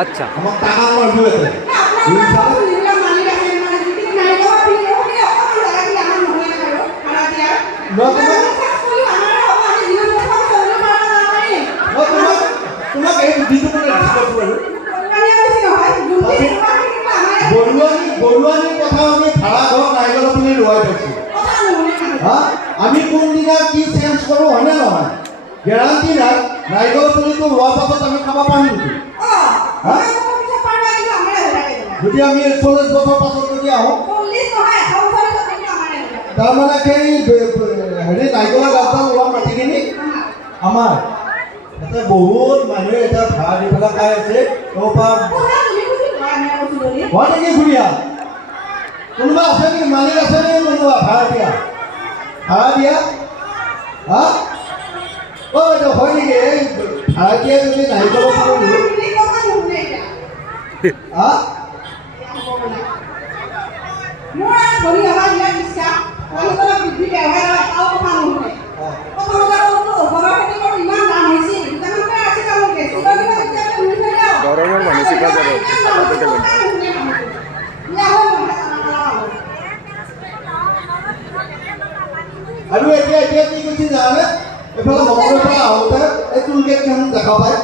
আচ্ছা আমাৰ টাকা আমাৰ বুঝেছে তোমাক এই বুদ্ধিটো মানে বৰুৱানীৰ কথা আমি ভাড়া ঘৰ নাৰিকল পুলি ৰোৱাই পাইছোঁ আমি কোনদিনা কি চেঞ্জ কৰোঁ হয়নে নহয় গেৰাণ্টি নাই নাৰিকল পুলিটো ৰোৱাৰ পাছত আমি খাব পাৰিম নেকি যদি আমি 40 বছৰ পাছত যদি আহোঁ তাৰমানে সেই হেৰি নাৰিকলৰ গাছডাল ৰোৱা মাটিখিনি আমাৰ এটা বহুত মানুহে এটা ভাড়া দি পেলাই খাই আছে হয় নেকি ঘূৰিয়া কোনোবা আছে নেকি মালিক আছে নেকি কোনোবা ভাড়া দিয়া হা এইটো হয় নেকি এই ভাড়া দিয়া যদি নাৰিকল গৰমেৰ মানুষ আৰু এতিয়া কি কৈছে জানে এইফালে মঙ্গলৰ পৰা আহোঁতে এই টুল গেটখন দেখা পায়